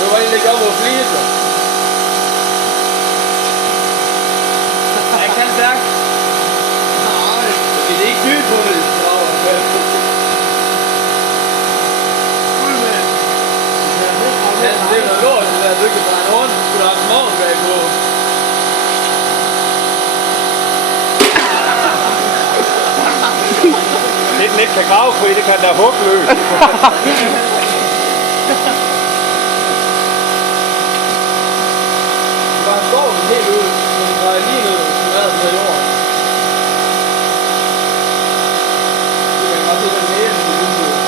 Det var egentlig godt på fliser. Han kan stærkt. Det er ikke dyrt på det. Det var lort, det der bygget fra en hånd. Du skulle have haft morgen bag på. Lidt kan grave, fordi det kan der hugge løs. Det var en skov helt ud, men det var lige noget, som havde på jorden. Det kan godt se, den mere end det vinduet.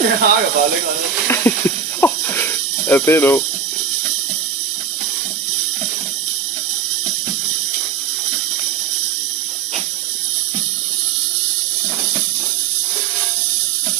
Jeg hakker bare længere ned. Ja, det er nu.